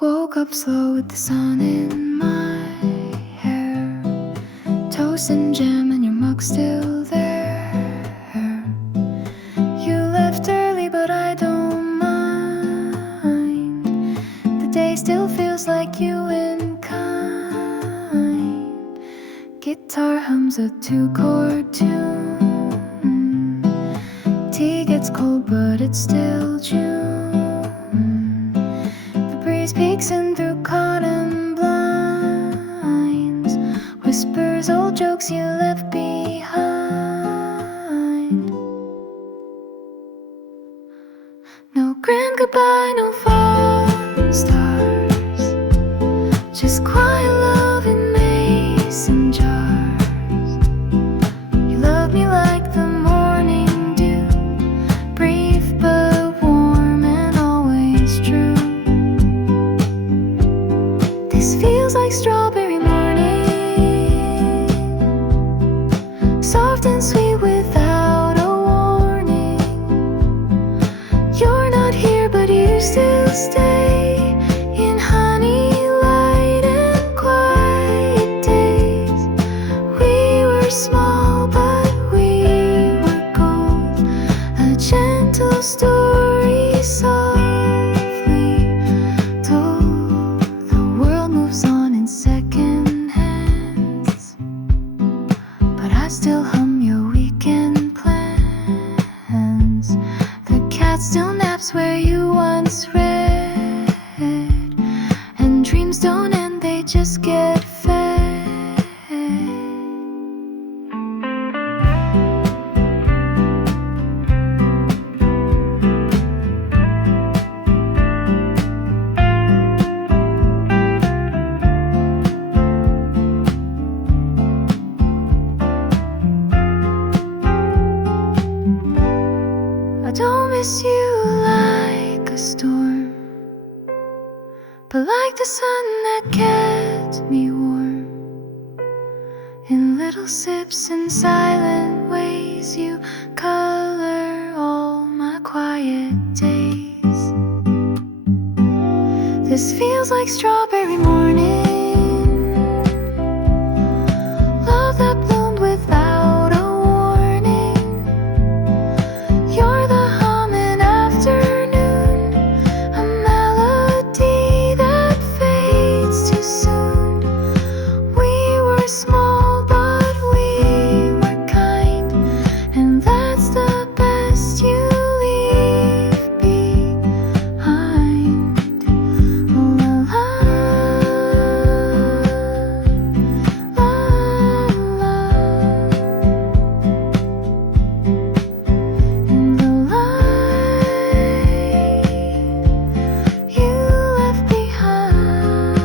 Woke up slow with the sun in my hair. Toast and jam and your mug still there. You left early but I don't mind. The day still feels like you in kind. Guitar hums a 2-chord tune. Tea gets cold but it's still June. Peeks in through cotton blinds, whispers old jokes you left behind. No grand goodbye, no falling stars, just quiet love in mason jars. You love me like the morning dew, brief but warm and always true. This feels like strawberry morning, soft and sweet without a warning. You're not here but you still stay in honey, light and quiet days. We were small but we were gold, a gentle story softly told. Moves on in second hands, but I still hum your weekend plans. The cat still naps where you once read, and dreams don't end, they just get fed. I don't miss you like a storm, but like the sun that kept me warm. In little sips and silent ways, you color all my quiet days. This feels like strawberry morning, love that bloomed without a warning. You're the humming afternoon, a melody that fades too soon. We were small but we were kind, and that's the best you leave behind. La la la la. And the light you left behind.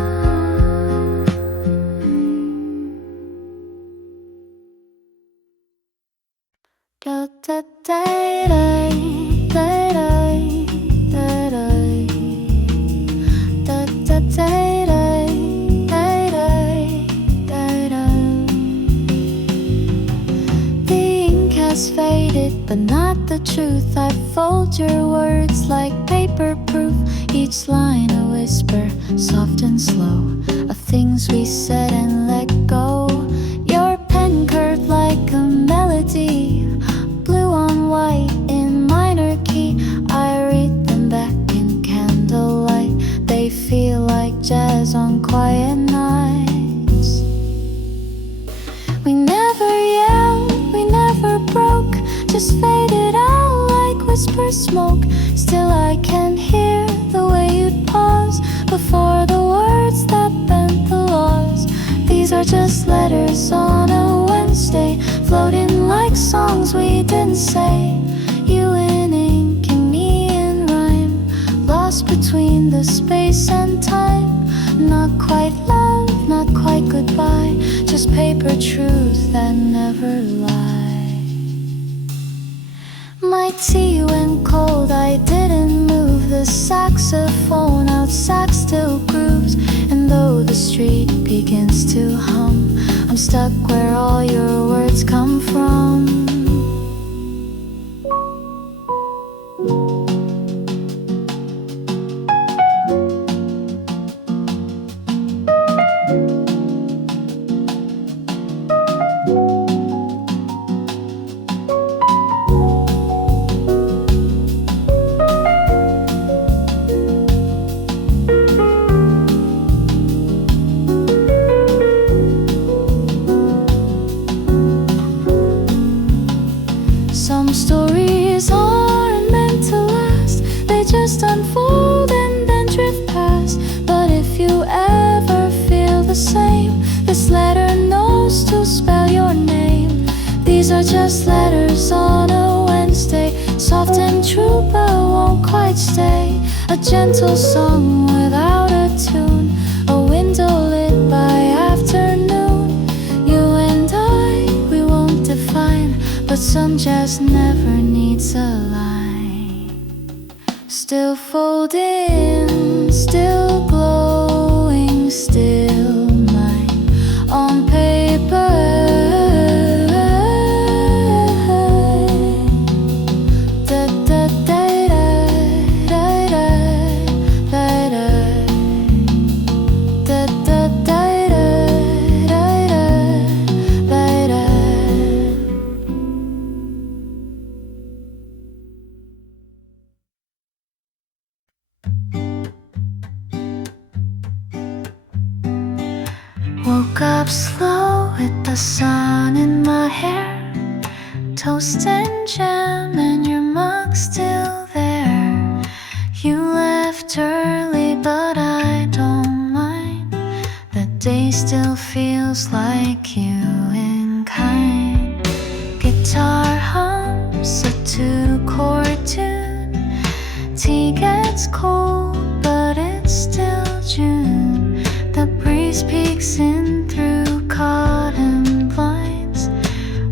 Da da da da da da da da da da da. The ink has faded, but not the truth. I fold your words like paper proof, each line a whisper, soft and slow, of things we said and let go. Your pen curved like a melody, blue on white in minor key. I read them back in candlelight, they feel like jazz on quiet nights. We never yelled, we never broke, just faded out like whisper smoke. Still I can hear the way you'd pause before the words that bent the laws. These are just letters on a Wednesday, floating like songs we didn't say. You in ink and me in rhyme, lost between the space and time. Not quite love, not quite goodbye, just paper truth that never lied. My tea went cold, I didn't move. The saxophone out, sax still grooves. And though the street begins to hum, I'm stuck where all your words come from. just letters on a Wednesday, soft and true but won't quite stay. A gentle song without a tune, a window lit by afternoon. You and I, we won't define, but some just never needs a line. Still folding, still glowing, still mine on paper. Woke up slow with the sun in my hair, toast and jam and your mug still there. You left early but I don't mind, the day still feels like you in kind. Guitar hums a 2-chord tune, tea gets cold but it's still June. The breeze peeks in through cotton blinds,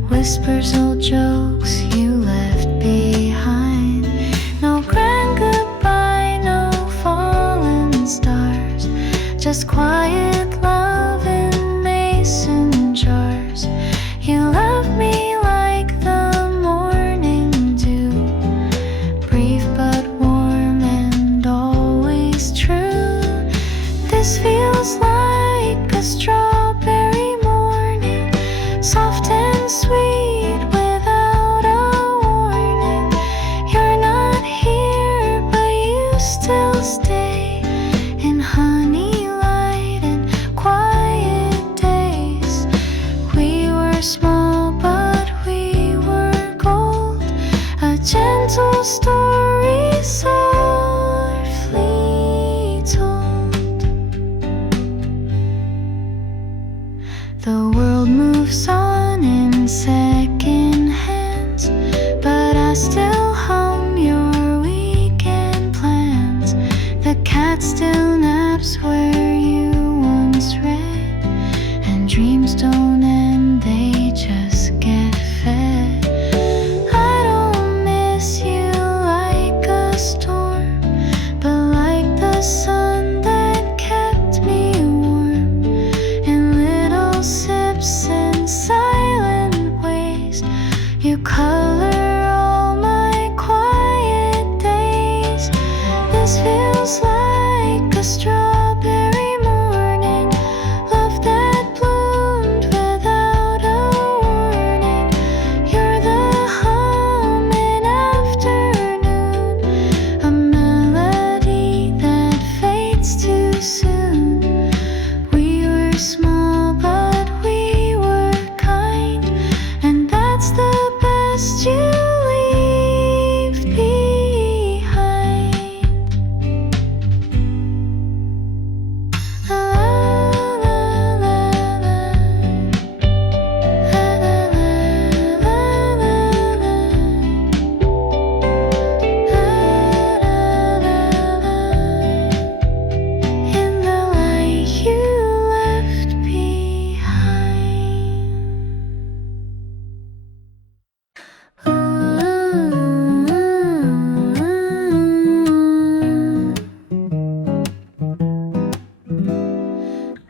whispers old jokes you left behind. No grand goodbye, no fallen stars, just quiet love in mason jars. You love me like the morning dew, brief but warm and always true. This feels like a strawberry morning, soft and sweet without a warning. You're not here but you still stay in honey light and quiet days. We were small but we were gold, a gentle story softly told. The world moves on in second hands, but I still hum your weekend plans. The cat still naps where you once read, and dreams don't end, they just get fed. I don't miss you like a storm, but like the sun that kept me warm. In little sips and silent ways, you color all my quiet days. This feels like a strawberry morning, love that bloomed without a warning. You're the hum in afternoon, a melody that fades too soon. We were small but we were kind, and that's the best you leave behind. La, la, la, la. La, la, la, la, la, la. La, la, la, la. In the light you left behind.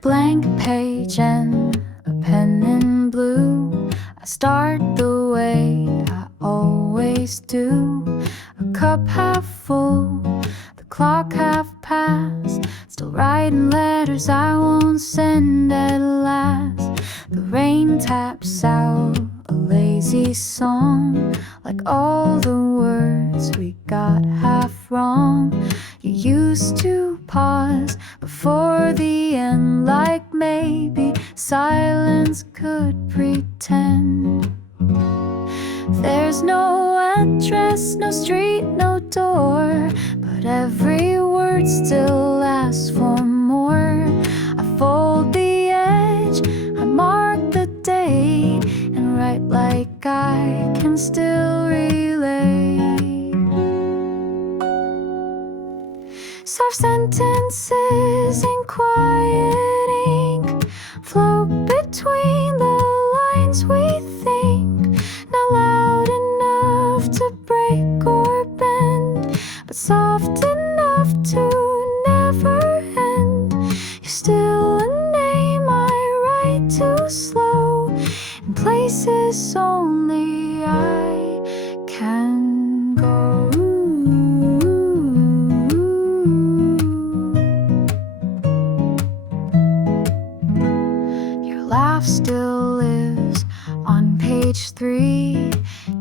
Blank page and a pen in blue, I start the way I always do. A cup half full, the clock half past, still writing letters I won't send at last. The rain taps out a lazy song, like all the words we got half wrong. You used to pause before the end, like maybe silence could pretend. There's no address, no street, no door, but every word still asks for more. I fold the edge, I mark the date, and write like I places only I can go. Your laugh still lives on page 3,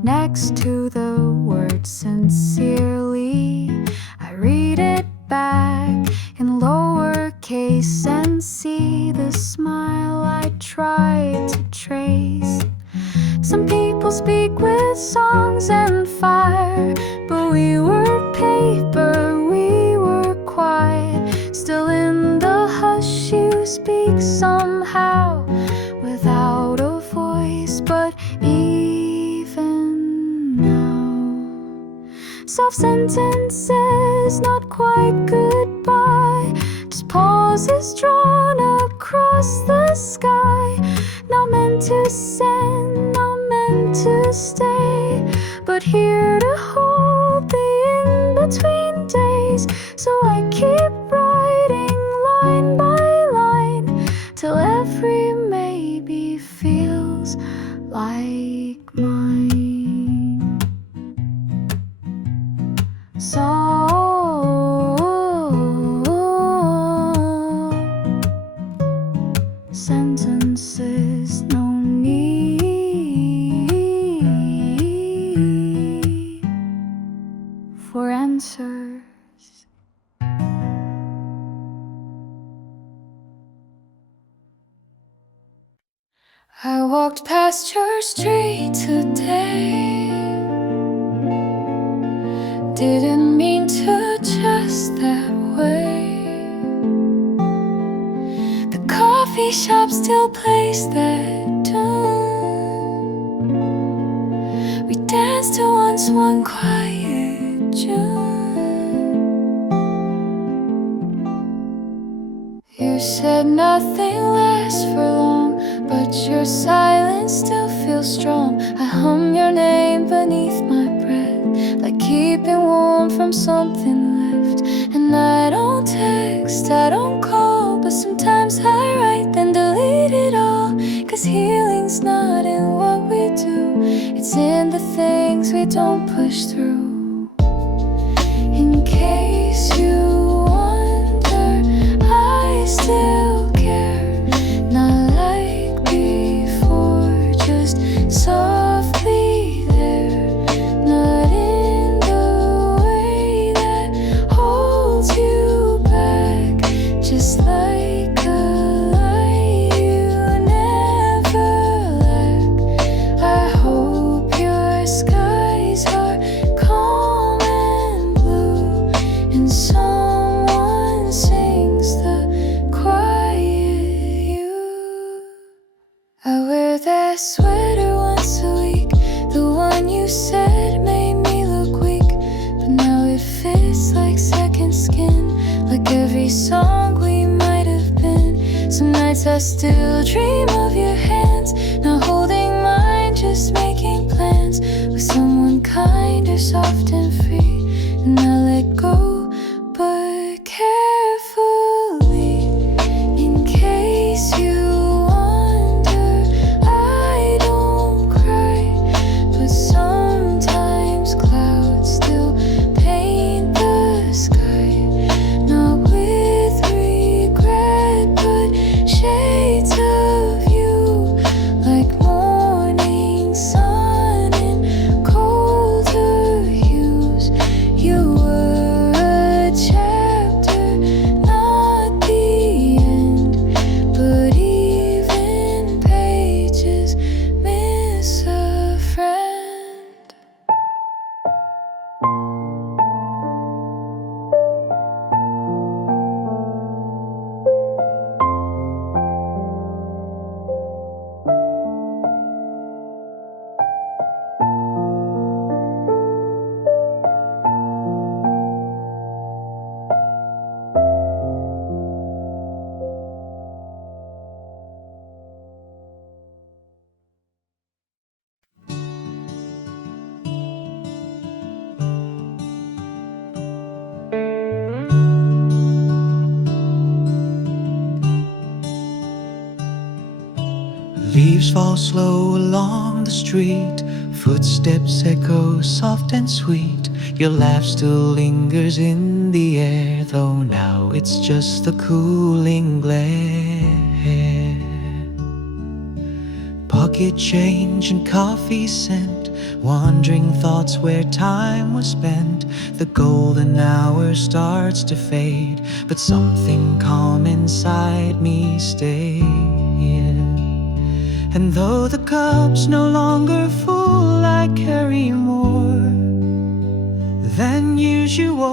next to the word sincerely. I read it back in lowercase and see the smile I tried to trace. Some people speak with songs and fire, but we were paper, we were quiet. Still in the hush you speak somehow, without a voice, but even now, soft sentences, not quite goodbye, just pauses drawn across the sky. Not meant to send, not meant to stay, but here to hold the in-between days. So I keep writing line by line, till every maybe feels like mine. So sentences, no need for answers. I walked past your street today, didn't mean to just that way. The coffee shop still plays that tune. We danced to once one quiet June. You said nothing lasts for long, but your silence still feels strong. I hum your name beneath my breath, like keeping warm from something left. And I don't text, I don't call, but sometimes I write then delete it all. 'Cause healing's not in what we do, it's in the things we don't push through. In case you wonder, I still care, not like before, just softly there. Not in the way that holds you back, just like a light you never lack. I hope your skies are calm and blue, and someone sings the quiet you. I wear that sweater once a week, the one you said made me look weak, but now it fits like second skin, like every song we might have been. Some nights I still dream of your hands, not holding mine, just making plans with someone kinder, soft and free. And I let go, but carefully. In case you wonder, I don't cry, but sometimes clouds still paint the sky. Not with regret, but shades of you, like morning sun in colder hues. Leaves fall slow along the street, footsteps echo soft and sweet. Your laugh still lingers in the air, though now it's just the cooling glare. Pocket change and coffee scent, wandering thoughts where time was spent. The golden hour starts to fade, but something calm inside me stays. And though the cup's no longer full, I carry more than usual.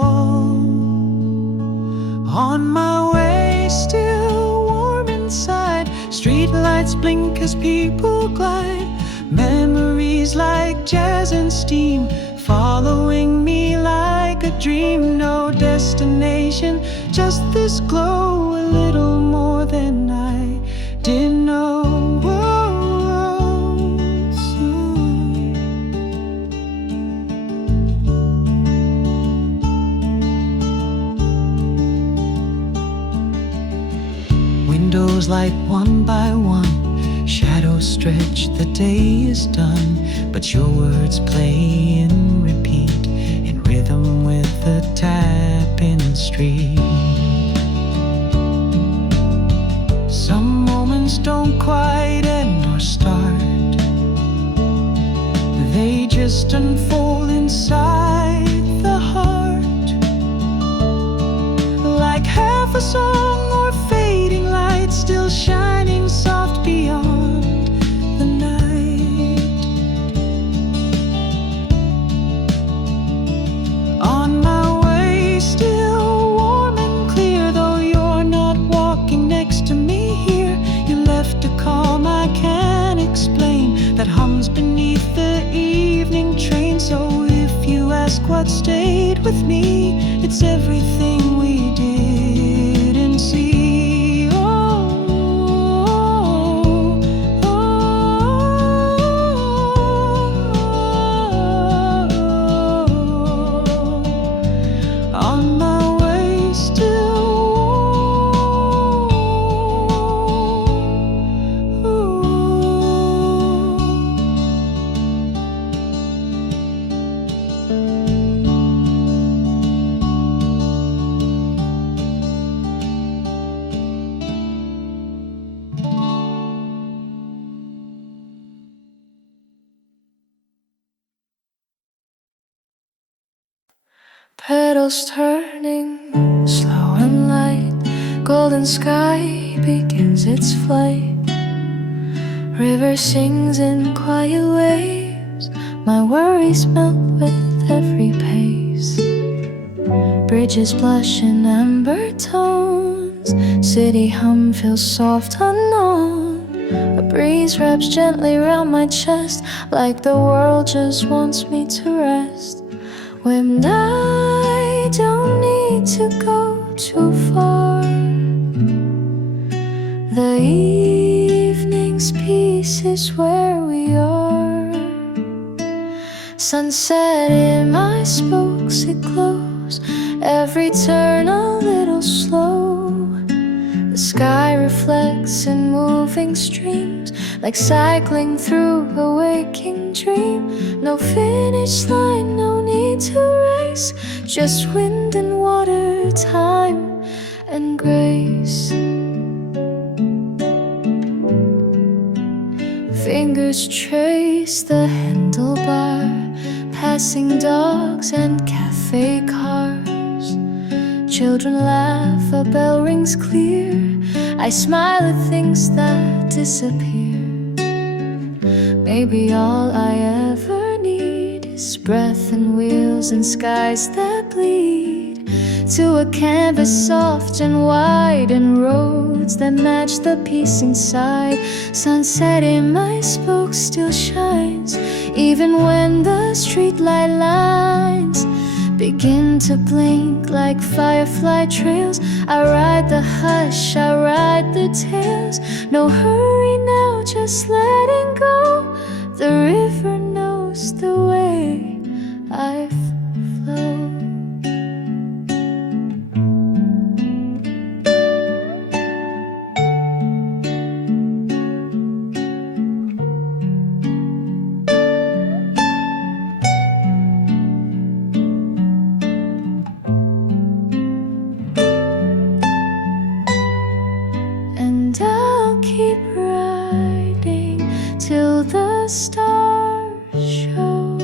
On my way, still warm inside. Streetlights blink as people glide. Memories like jazz and steam, following me like a dream. No destination, just this glow, a little more than I didn't know. Windows light one by one, shadows stretch, the day is done. But your words play and repeat, in rhythm with the tapping street. Some moments don't quite end or start, they just unfold inside the heart. Like half a song or fading light, still shining soft beyond the night. On my way, still warm and clear, though you're not walking next to me here. You left a calm I can't explain, that hums beneath the evening train. So if you ask what stayed with me, it's everything we didn't see. Petals turning, slow and light. Golden sky begins its flight. River sings in quiet waves. My worries melt with every pace. Bridges blush in amber tones. City hum feels soft, unknown. A breeze wraps gently round my chest, like the world just wants me to rest. When I don't need to go too far, the evening's peace is where we are. Sunset in my spokes, it glows, every turn a little slow. The sky reflects in moving streams, like cycling through a waking dream. No finish line, no need to race, just wind and water, time and grace. Fingers trace the handlebar, passing dogs and cafe cars. Children laugh, a bell rings clear. I smile at things that disappear. Maybe all I ever need is breath and wheels and skies that bleed to a canvas soft and wide, and roads that match the peace inside. Sunset in my spokes still shines, even when the streetlight lines begin to blink like firefly trails. I ride the hush, I ride the tales. No hurry now, just letting go. The river knows the way I've flown. stars show.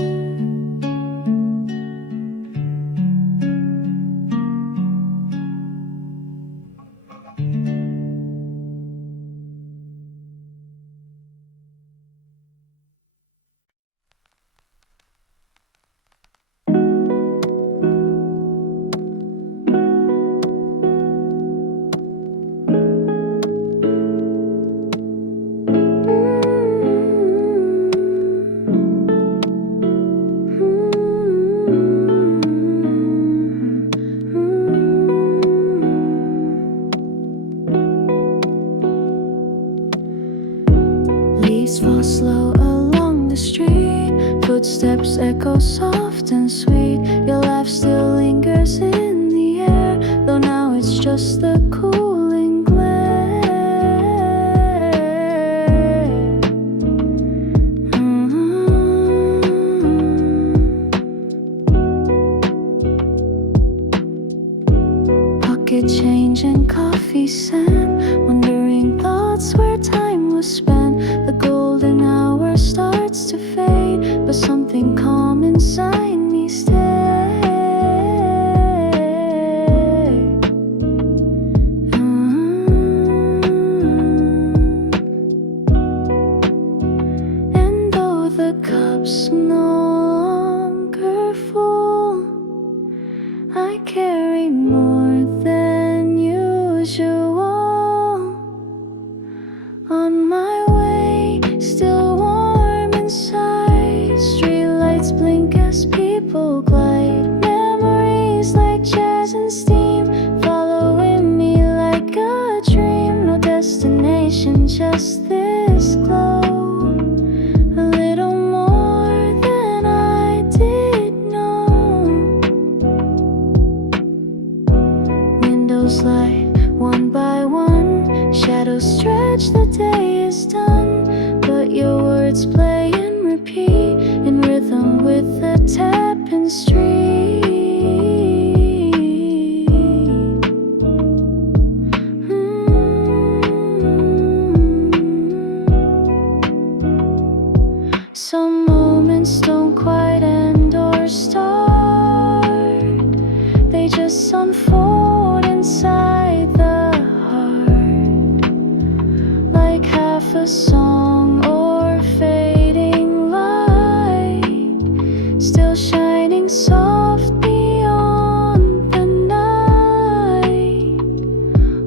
Leaves fall slow along the street, footsteps echo soft and sweet. Your laugh still lingers in the air, though now it's just the cooling glare. Pocket change and coffee scent, wandering thoughts where time was spent. The golden hour starts to fade, but something calm inside me stays. And though the cup's no longer full, I carry more than usual. On my way, still warm inside. Streetlights blink as people glide. Memories like jazz and steam, following me like a dream. No destination, just this glow. A little more than I did know. Windows light one by one, shadows stretch, the day is done. But your words play and repeat in rhythm with the tapestry. Some moments don't quite end or start, they just unfold inside the heart, like half a song or fading light, still shining soft beyond the night.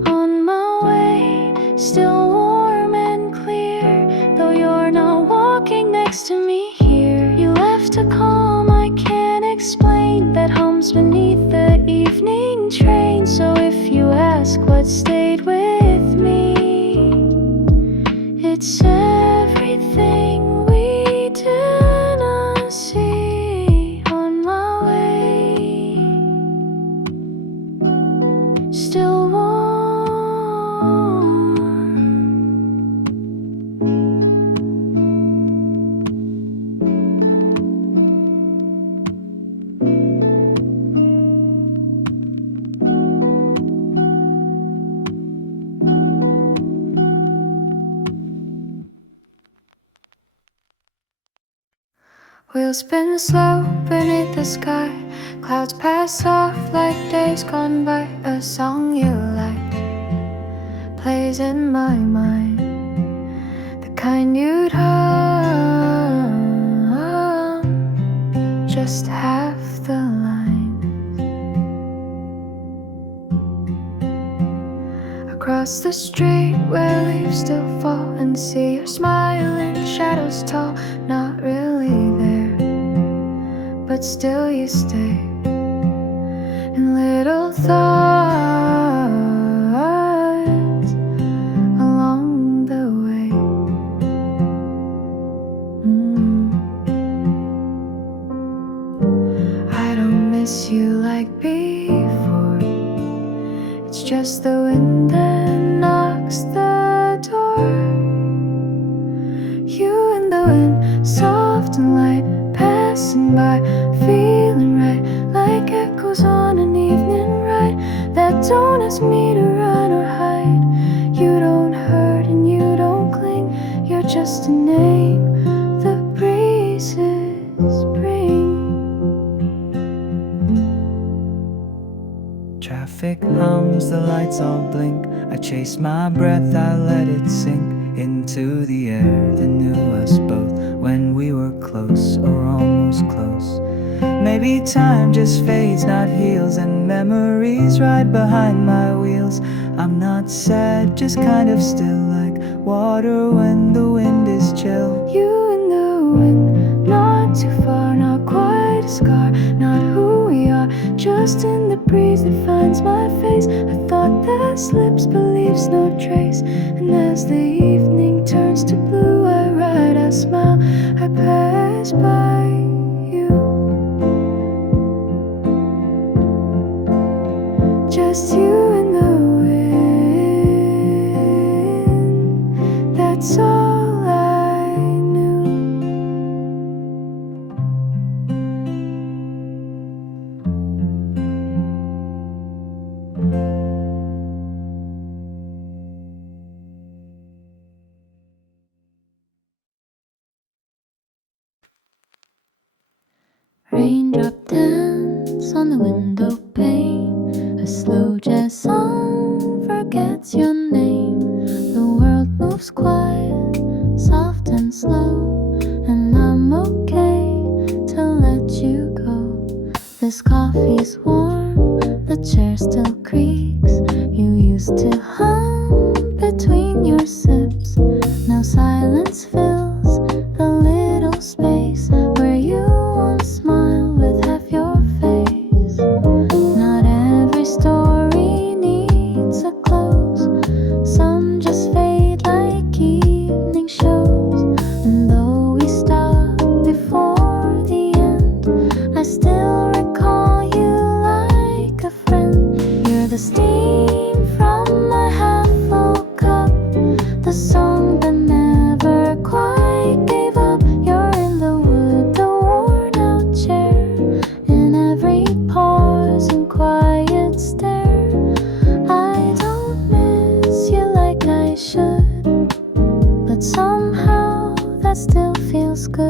On my way, still warm and clear, though you're not walking next to me here. You left a calm I can't explain, that hums beneath the evening train. So if you ask what stayed with me, it's everything we didn't see. On my way, still warm. Wheels spin slow beneath the sky, clouds pass off like days gone by. A song you like plays in my mind, the kind you'd hum, just half the lines. Across the street where leaves still fall, and see your smiling shadows tall, not really there, but still you stay in little thoughts along the way. I don't miss you like before, it's just the wind that knocks the door. You and the wind, soft and light, passing by, feeling right, like echoes on an evening ride that don't ask me to run or hide. You don't hurt and you don't cling, you're just a name, the eyes all blink. I chase my breath, I let it sink into the air that knew us both when we were close or almost close. Maybe time just fades, not heals, and memories ride behind my wheels. I'm not sad, just kind of still, like water when the wind is chill. You and the wind, not too far, not quite a scar, not who we are, just in the breeze that finds my face. I thought that slips but leaves no trace, and as the evening turns to blue, I ride, I smile, I pass by you. Just you and the wind, that's all I knew. Raindrop dance on the window pane, a slow jazz song forgets your name. The world moves quiet, soft and slow, and I'm okay to let you go. This coffee's warm, the chair still creaks. You used to hum between your sips. Now silence fills the little space where you once smiled with half your face. Not every story needs a close. Some just fade like evening shows. And though we stop before the end, I still recall you like a friend. You're the steam from my half-full cup, the song that never quite gave up. You're in the wood, the worn-out chair, in every pause and quiet stare. I don't miss you like I should, but somehow that still feels good.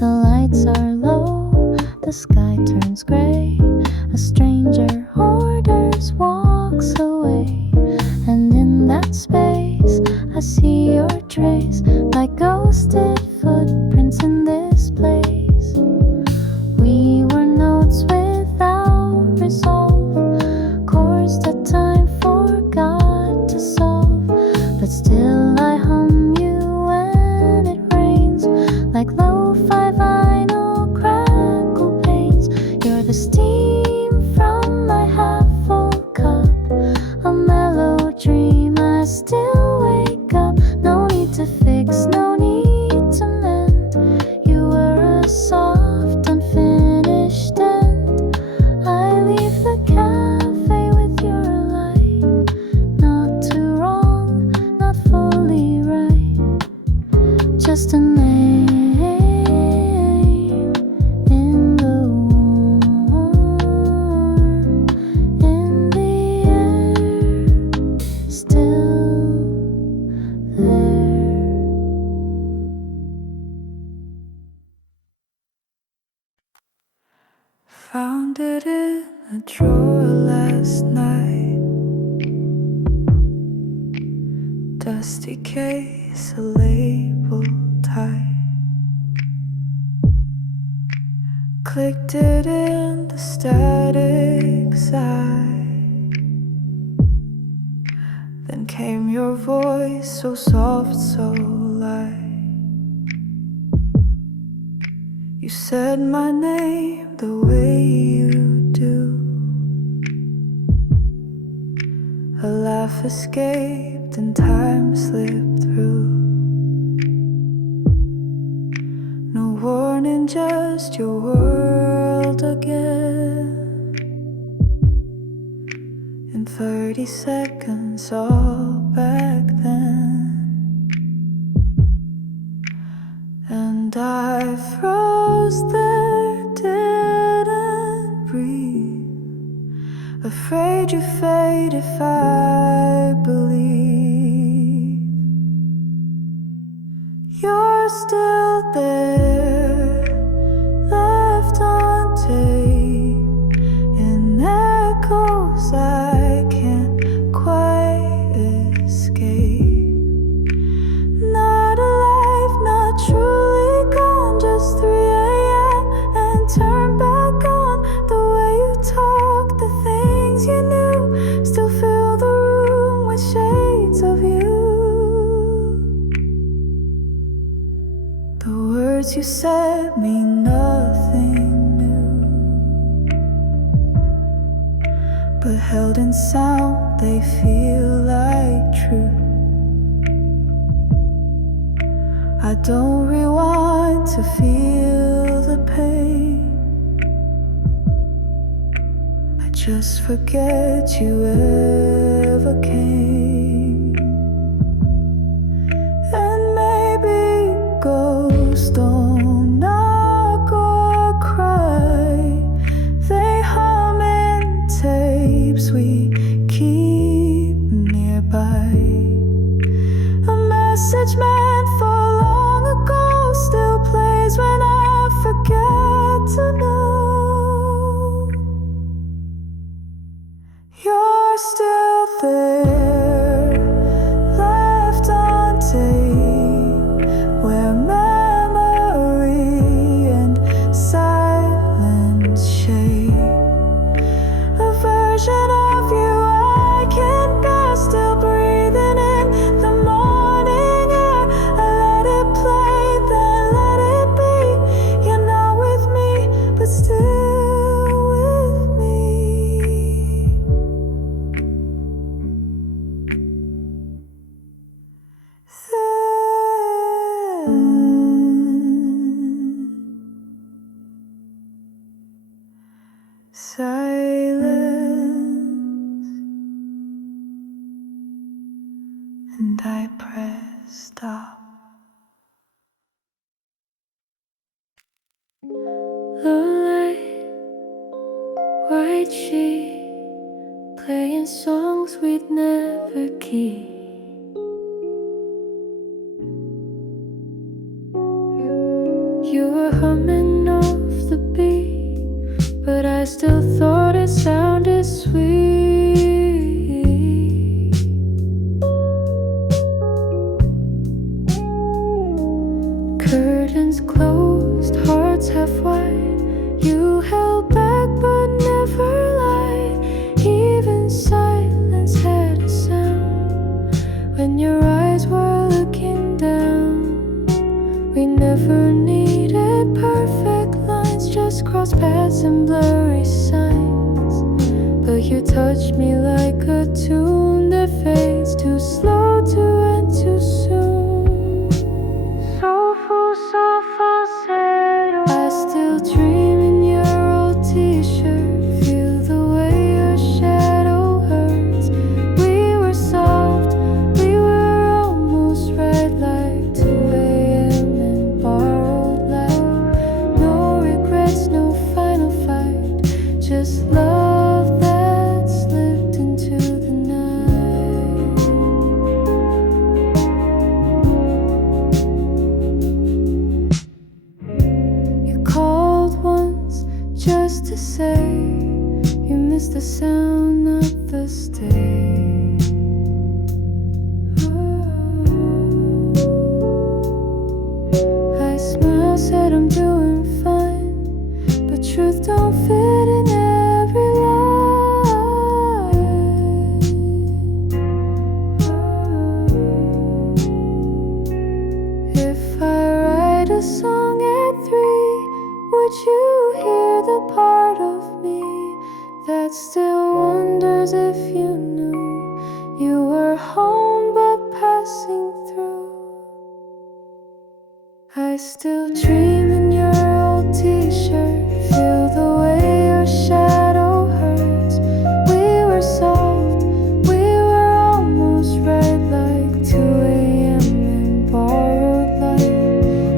The lights are low, the sky turns gray. A stranger orders, walks away, and in that space I see your trace, like ghosted footprints in this place. We were notes without resolve, chords that time forgot to solve, but still I hum you when it rains, like lo-fi vinyl crackle panes. You're the steam from my half-full cup, a mellow dream. I still wake up. No need to fix, no need to mend. You were a soft, unfinished end. I leave the cafe with your light. Not too wrong, not fully right. Just a name in the warm, in the air, still there. Found it in a drawer last night, dusty case, a label tight. Clicked it in the static side. Then came your voice, so soft, so light. You said my name the way you do. A laugh escaped and time slipped through. No warning, just your world again. In 30 seconds, all back then. And I froze there, didn't breathe, afraid you fade if I believe you're still there, left on tape in echoes I said mean nothing new, but held in sound they feel like truth. I don't rewind to feel the pain, I just forget you ever came. And maybe ghosts don't knock or cry, they hum in tapes we keep nearby. A message meant for long ago still plays when I forget to know. You're still there, left on tape, where memory and silence shape a version of you I can't bear, still breathing in the morning air. I let it play, then let it be. You're not with me, but still with me. Silence, and I press stop. Low light, white sheet, playing songs we'd never keep. You were humming off the beat, but I still thought it sounded sweet. Curtains closed, hearts half wide. You held back but never lied. Even silence had a sound when your eyes were looking down. We never needed perfect lines, just crossed paths and blurry signs. But you touched me like a tune that fades, too slow to end too soon. Soulful, so falsetto. I still dream in your old t-shirt, feel the way your shadow hurts. We were soft, we were almost right, like 2 a.m. and borrowed light. No regrets, no final fight, just love that slipped into the night. You called once just to say you missed the sound of the stage. I smiled, said I'm doing fine, but truth don't fit in every line. If I write a song at 3, would you hear the part of me that still wonders if you knew you were home but passing through? I still dream in your old t-shirt, feel the way your shadow hurts. We were soft, we were almost right, like 2 a.m. and borrowed light.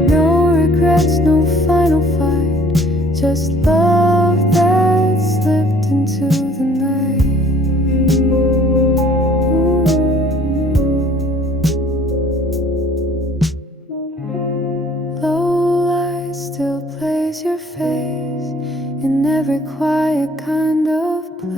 No regrets, no final fight, just love that slipped into the night. Low light still plays your face in every quiet kind of place.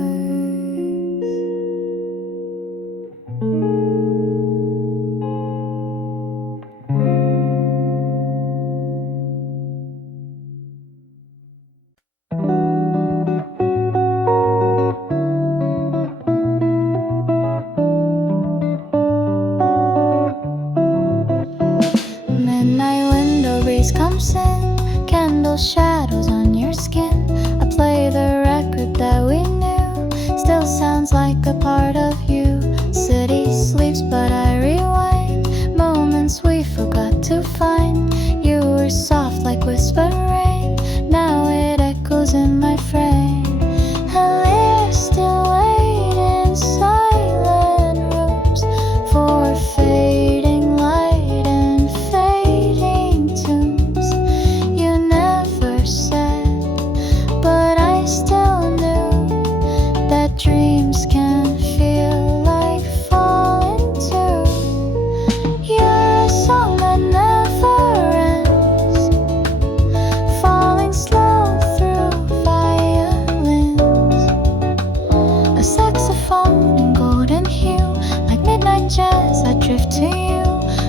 Midnight window breeze comes in, can little shadows on your skin. I play the record that we knew, still sounds like a part of you. City sleeps but I rewind, moments we forgot to find. You were soft like whispered rain, now it echoes in my frame. And we're still waiting in silent rooms for fading light and fading tunes. You never said, but I still knew that dreams can feel like falling too. You're a song that never ends, falling slow through violins. A saxophone in golden hue, like midnight jazz, I drift to you.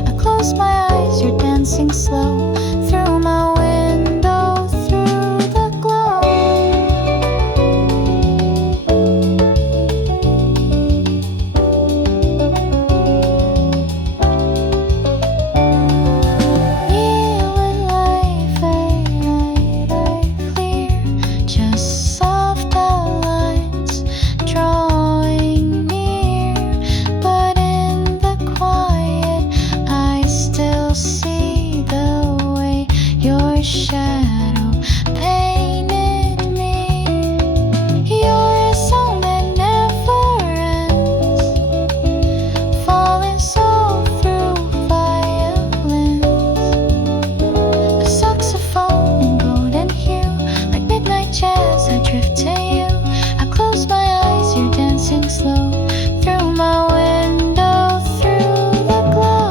I close my eyes, you're dancing slow through my window, through the glow. Near when light fade, I clear, just soft outlines drawing near. But in the quiet, I still see the way your shadow painted me. You're a song that never ends, falling so through violins. A saxophone in golden hue, like midnight jazz, I drift to you. I close my eyes, you're dancing slow through my window, through the glow.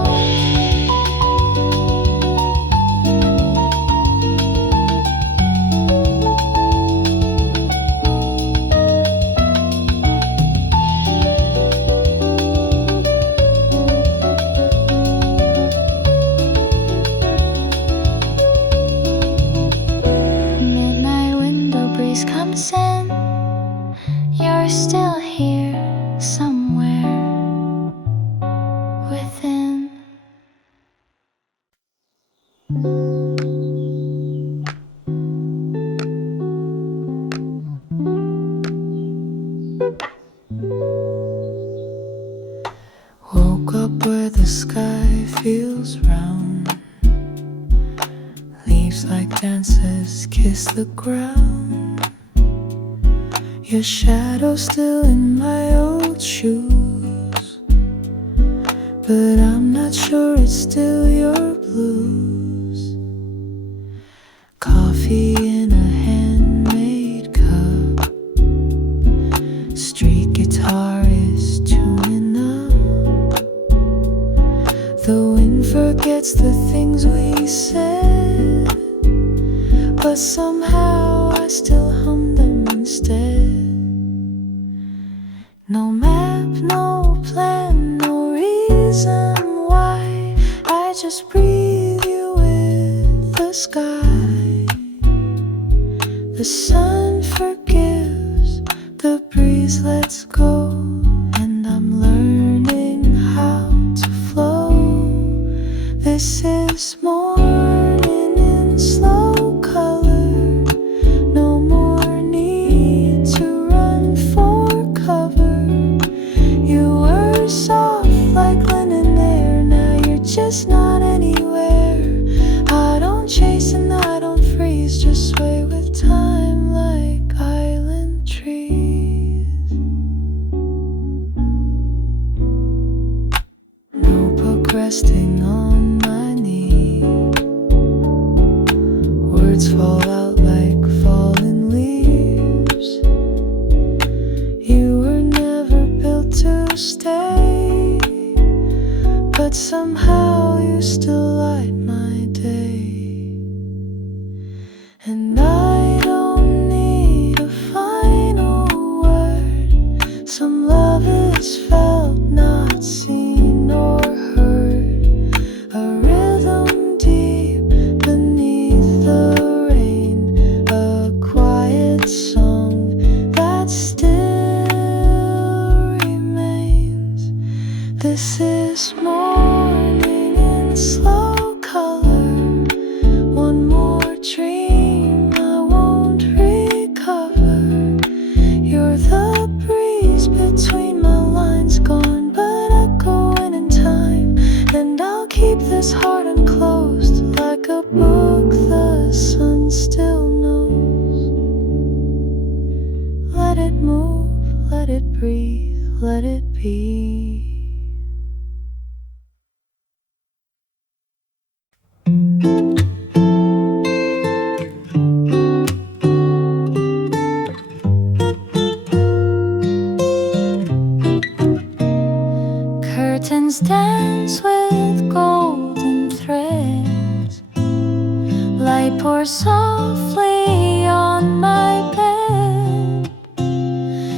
Midnight window breeze comes in, you're still here somewhere within. Woke up where the sky feels round, leaves like dancers kiss the ground. Your shadow still in my old shoes, but I'm not sure it's still your blues. Coffee in a handmade cup, street guitar is tuning up. The wind forgets the things we said, but somehow I still hum them instead. No map, no plan, no reason why. I just breathe you with the sky. The sun forgives, the breeze lets go, and I'm learning how to flow. This is morning in slow color. No more need to run for cover. You were soft like linen there, now you're just not anywhere. I don't chase and I don't freeze, just sway with time like island trees. Notebook resting on my knee, words fall out like fallen leaves. You were never built to stay, but somehow you still light my day. And I don't need a final word. Some love is felt, not seen or heard. A rhythm deep beneath the rain, a quiet song that still remains. This is morning in slow color, one more dream Curtains dance with golden threads. Light pours softly on my bed.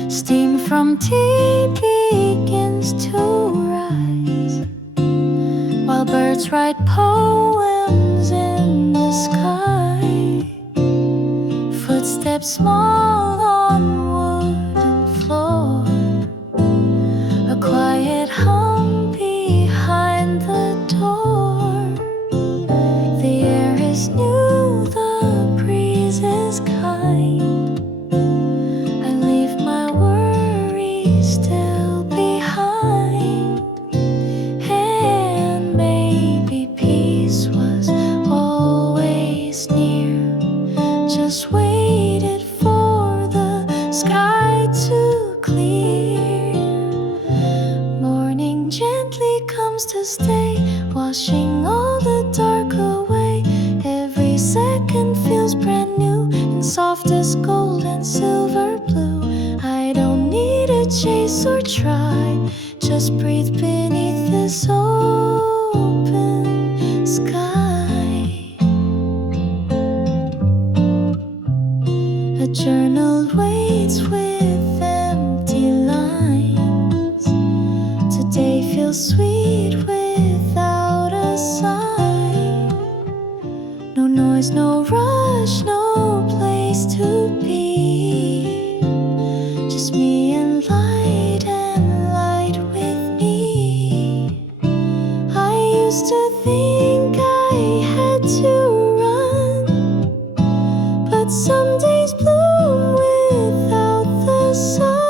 Steam from tea begins to rise, while birds write poems in the sky. Footsteps small on wooden floor, a quiet hum behind the door. The air is new, the breeze is kind. I leave my worries still behind, and maybe peace was always near. Just waited for the sky to clear. Morning gently comes to stay, washing all the dark away. Every second feels brand new, in softest gold and silver blue. I don't need to chase or try, just breathe beneath this open sky. A journal waits with empty lines. Today feels sweet without a sign. No noise, no rush, no place to be. Just me and light with me. I used to think I had to run, but some days bloom without the sun.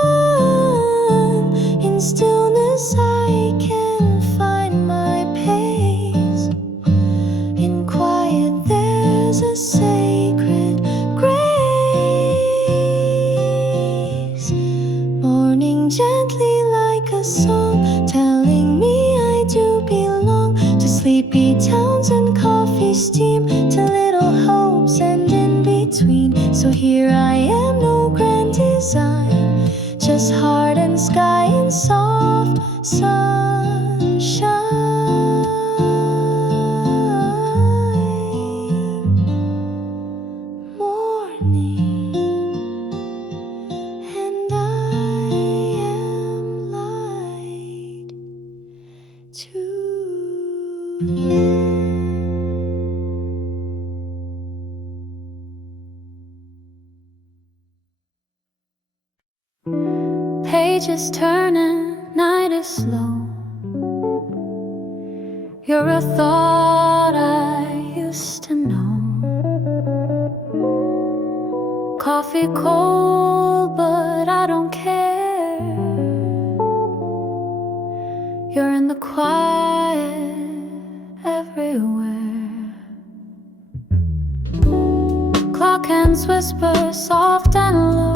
In stillness I can find my pace. In quiet there's a sacred grace. Morning gently like a song, telling me I do belong to sleepy towns and coffee steam, to little hopes and in between. So here I am, no grand design, just heart and sky and soft sunshine. Morning, and I am light too. Pages turning, night is slow. You're a thought I used to know. Coffee cold, but I don't care. You're in the quiet everywhere. Clock hands whisper soft and low,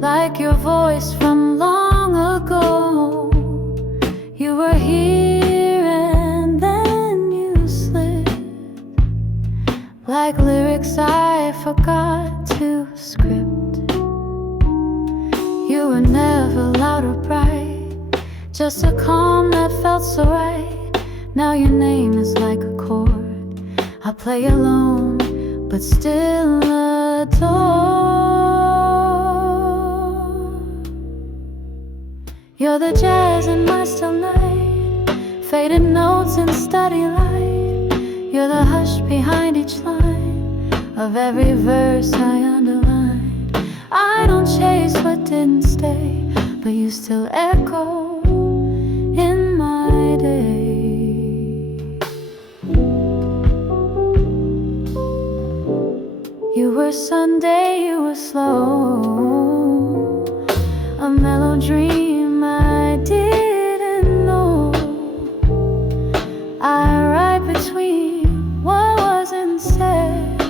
like your voice from long ago. You were here and then you slid, like lyrics I forgot to script. You were never loud or bright, just a calm that felt so right. Now your name is like a chord I play alone, but still adore. You're the jazz in my still night, faded notes in steady light. You're the hush behind each line of every verse I underline. I don't chase what didn't stay, but you still echo in my day. You were Sunday, you were slow, a mellow dream I didn't know. I write between what wasn't said,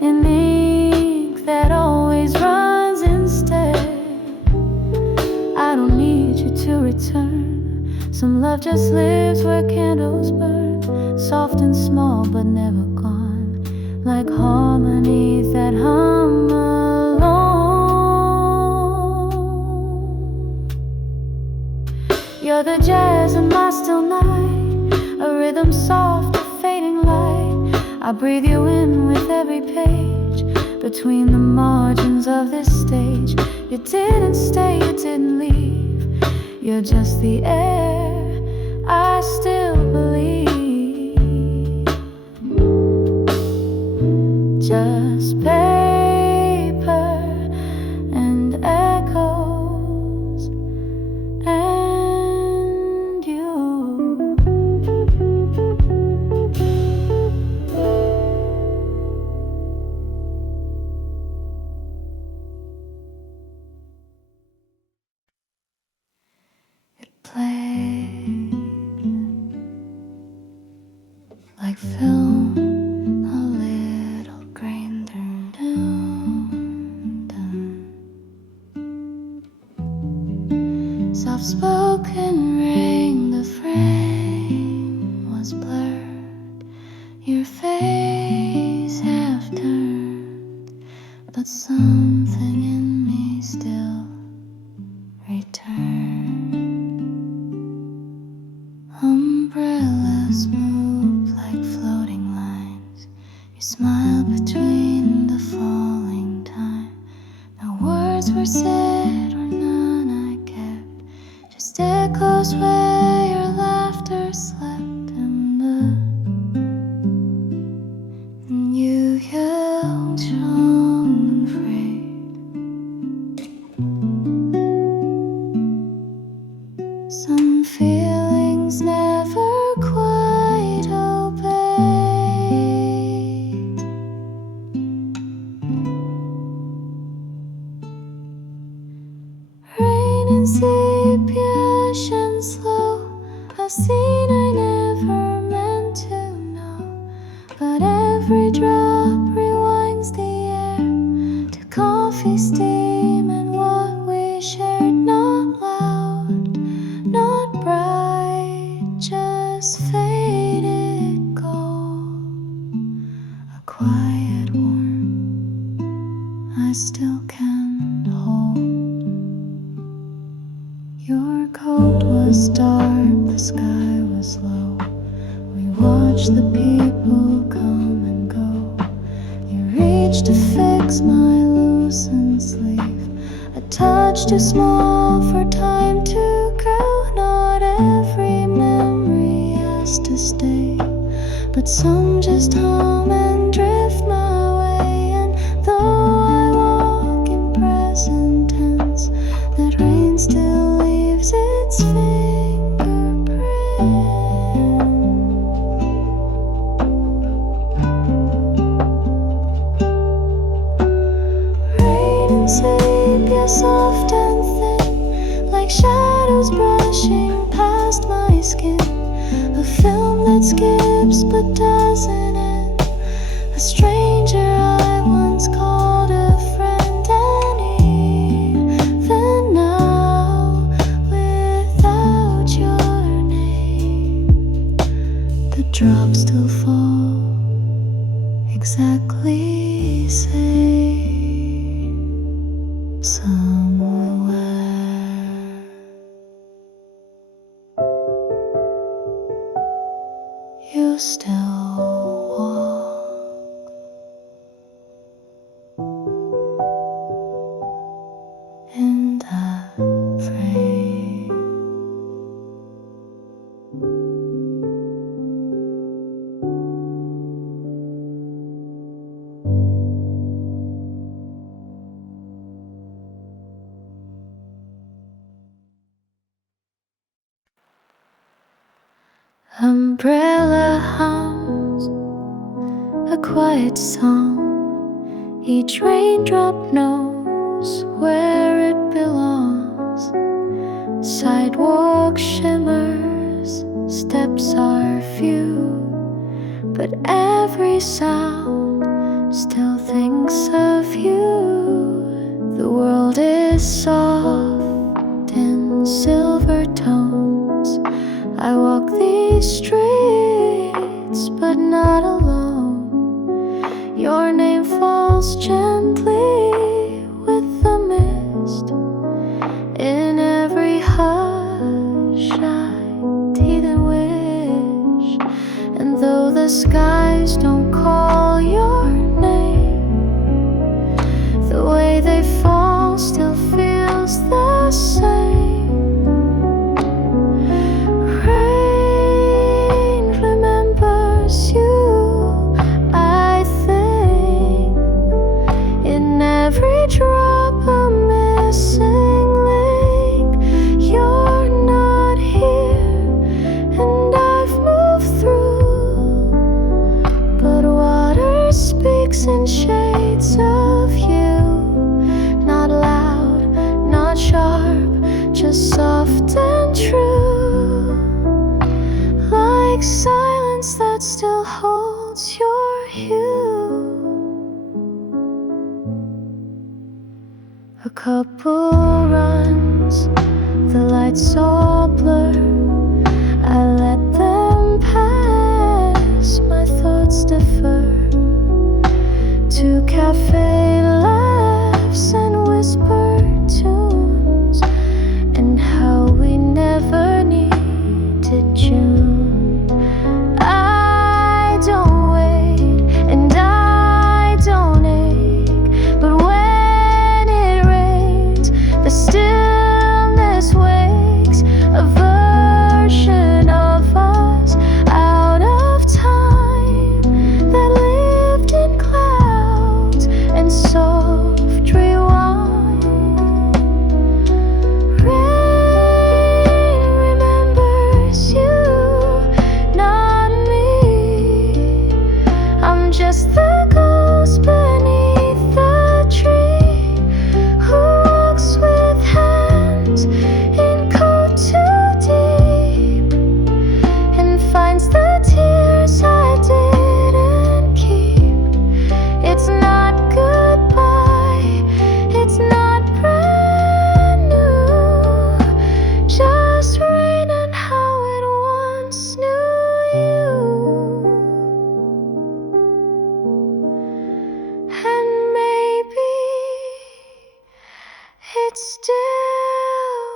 in ink that always runs instead. I don't need you to return. Some love just lives where candles burn, soft and small but never gone, like harmonies that hum alone. You're the jazz in my still night, a rhythm soft, a fading light. I breathe you in with every page, between the margins of this stage. You didn't stay, you didn't leave. You're just the air, I still believe. Just paper and echoes and you. It played like film, a little grain turned down. Soft-spoken ring, the frame was blurred. Your face half turned, but something in me still returned. Umbrellas move like floating lines. You smile between the falling time. No words were said or none I kept, just echoes where your laughter slept. And you held strong and frayed. Some feelings never quite obeyed. Rain and sepia shine slow, a scene I never meant to know. But every drop rewinds the air to coffee, steam, and what we shared. Not loud, not bright, just faded gold. A quiet warmth I still can hold. Your coat was dark, the sky was low. We watched the people come and go. You reached to fix my loosened sleeve, a touch too small for time to grow. Not every memory has to stay, but some just hum and drift my way. And though I walk in present tense, that rain still leaves its fingerprint. Rain and sepia, soft and thin, like shadows brushing past my skin. A film that skips but doesn't end. A stranger I once called a friend, and even now, without your name, the drops still fall exactly same somewhere. You still walk, in that frame. Umbrella hums a quiet song. Each raindrop knows where it belongs. Sidewalk shimmers, steps are few, but every sound still thinks of you. The world is soft in silver tones. I walk these streets, but not alone. Your name falls gently with the mist in every hush I didn't wish. And though the skies don't call your name, the way they fall still feels the same. Rain remembers you, I think, in every drop a missing link. You're not here, and I've moved through, but water speaks in shades of you. Not loud, not sharp, just soft and true, like silence that still holds your hue. A couple runs, the lights all blur. I let them pass, my thoughts defer to cafe laughs and whispered tunes, and how we never needed June. I don't wait and I don't ache, but when it rains, the stillness wakes a version of us out of time that lived in clouds and soft rewind. Rain remembers you, not me. I'm just the ghost beneath the tree who walks with hands in coat too deep and finds the tears I didn't keep. It's not goodbye, it's not brand new, just rain and how it once knew you. And maybe it still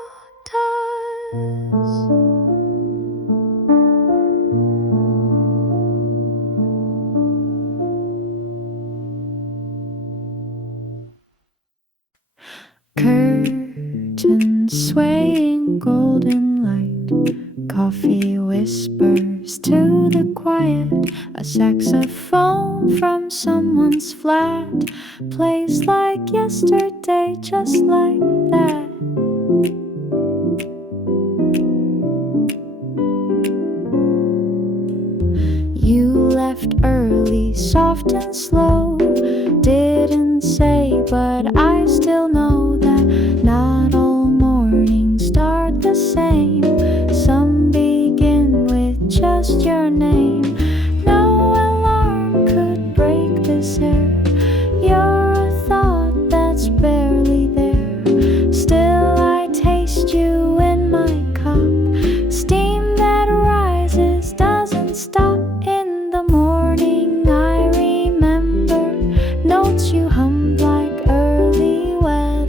does. Curtains swaying golden light, coffee whispers to the quiet, a saxophone from someone's flat plays like yesterday, just like that. You left early, soft and slow, didn't say, but I still know that not all mornings start the same. Some begin with just your name. No alarm could break this air. You're a thought that's barely there. Still I taste you in my cup. Steam that rises doesn't stop. In the morning I remember notes you hummed like early weather.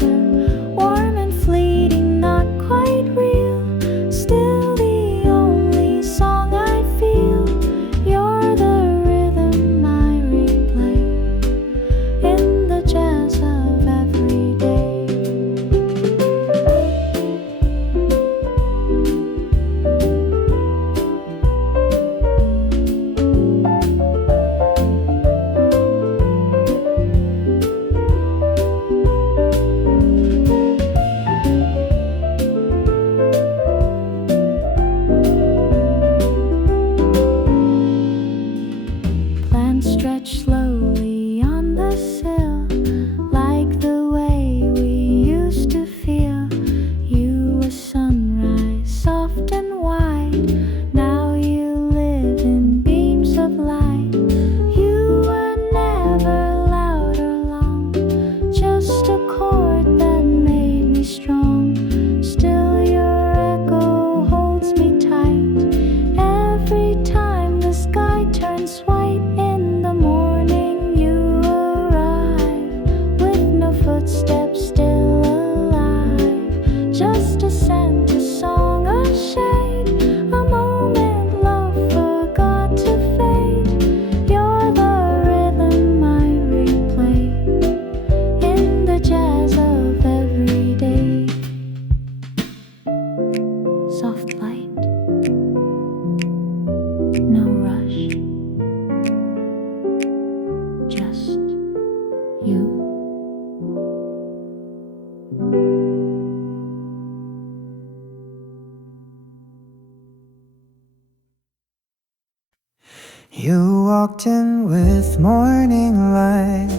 You walked in with morning light,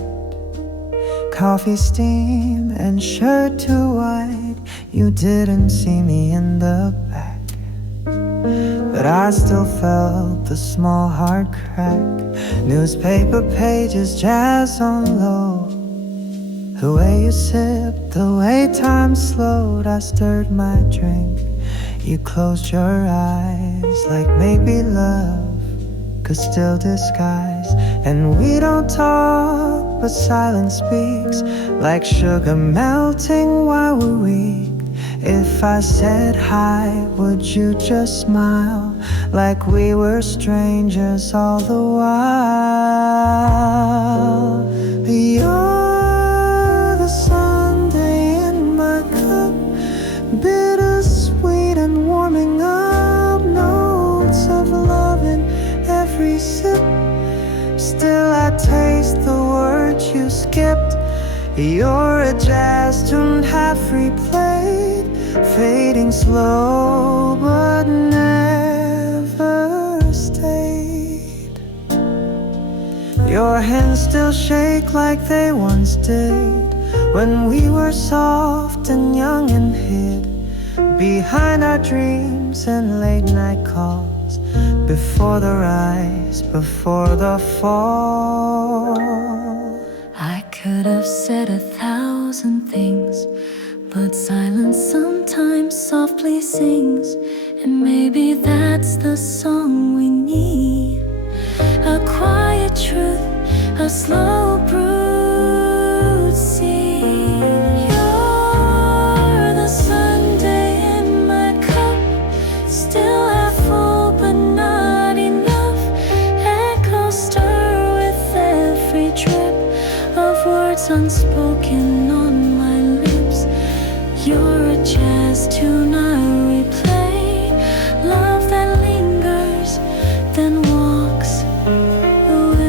coffee steam and shirt too wide. You didn't see me in the back, but I still felt the small heart crack. Newspaper pages, jazz on low. The way you sipped, the way time slowed. I stirred my drink, you closed your eyes like maybe love could still disguise. And we don't talk, but silence speaks, like sugar melting while we're weak. If I said hi, would you just smile, like we were strangers all the while? You're the Sunday in my cup, bittersweet and warming up, notes of love in every sip. Still I taste the words you skipped. You're a jazz tune half replayed, fading slow but never stayed. Your hands still shake like they once did, when we were soft and young and hid behind our dreams and late night calls, before the rise, before the fall. I could have said 1,000 things, but silence sometimes softly sings. And maybe that's the song we need, a quiet truth, a slow brewed seed. You're the Sunday in my cup, still half full but not enough. Echoes stir with every drip of words unspoken on my lips. You're a jazz tune I replay, love that lingers, then walks away.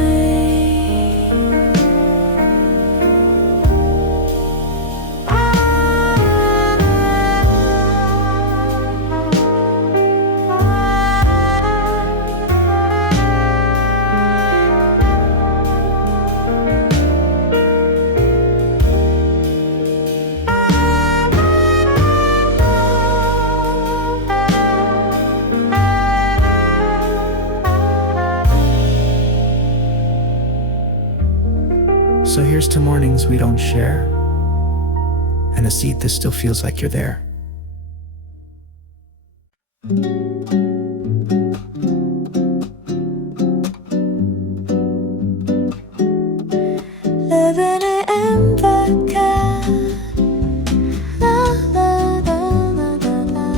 So here's to mornings we don't share, and a seat that still feels like you're there. Living in the cat, la la la la la la.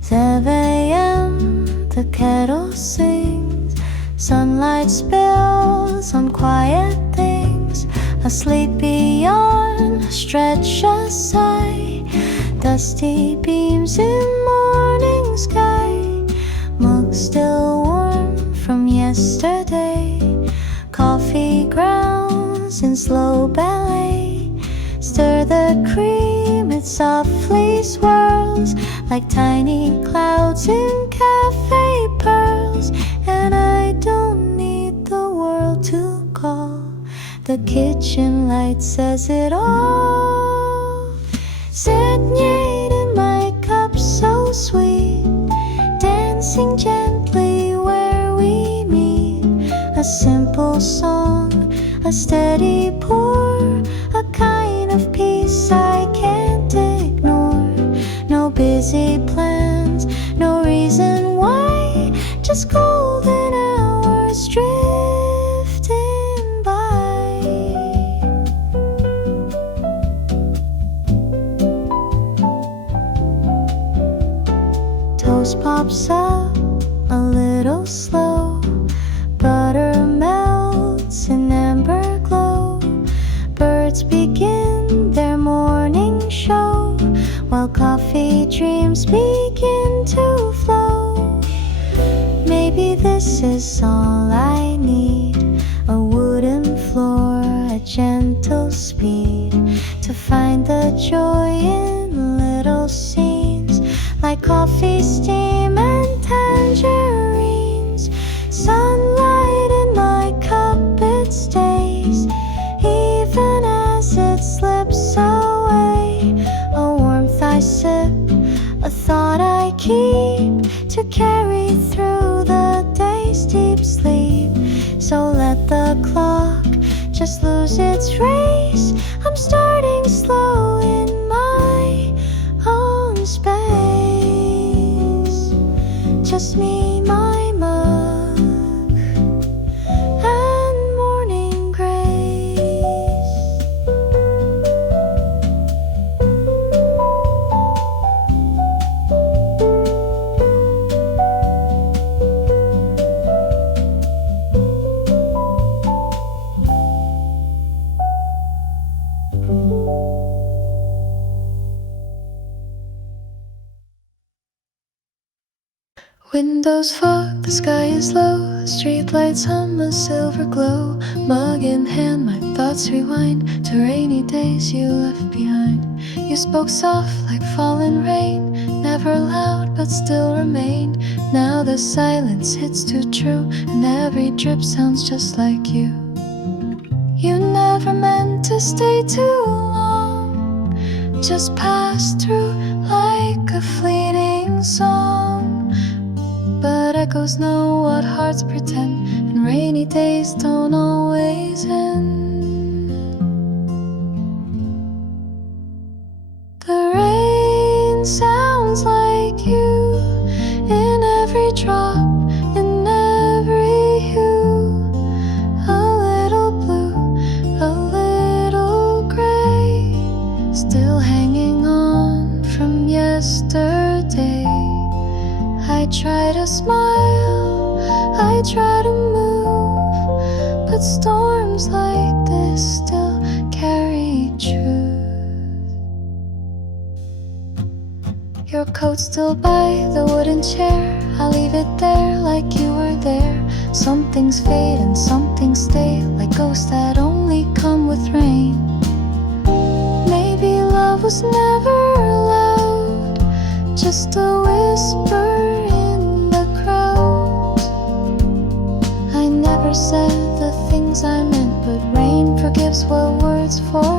7 a.m. the kettle sings, sunlight spills on quiet things. A sleepy yawn, stretch aside, dusty beams in morning sky. Mug still warm from yesterday, coffee grounds in slow ballet. Stir the cream, it softly swirls like tiny clouds in cafe pearls. And I don't need the world to call, the kitchen light says it all. Serenade in my cup so sweet, dancing gently where we meet. A simple song, a steady pour, a kind of peace I can't ignore. No busy plans, no reason why, just golden hours drifting by. Toast pops up a little slow, butter melts in amber glow. Birds begin their morning show, while coffee dreams begin to flow. Maybe this is all I need, a wooden floor, a gentle speed, to find the joy in little scenes, like coffee, steam, and tangerine. keep to carry through the day's deep sleep. So let the clock just lose its race. I'm starting slow in my own space. Just me, my mug, and morning grace. Windows fog, the sky is low, streetlights hum a silver glow. Mug in hand, my thoughts rewind to rainy days you left behind. You spoke soft like fallen rain, never loud but still remained. Now the silence hits too true, and every drip sounds just like you. You never meant to stay too long, just passed through like a fleeting song. But echoes know what hearts pretend, and rainy days don't always end. The rain sounds like you in every drop, in every hue. A little blue, a little gray, still hanging on from yesterday. I try to smile, I try to move, but storms like this still carry truth. Your coat still by the wooden chair, I'll leave it there like you were there. Some things fade and some things stay, like ghosts that only come with rain. Maybe love was never loud, just a whisper in the crowd. I never said the things I meant, but rain forgives what words for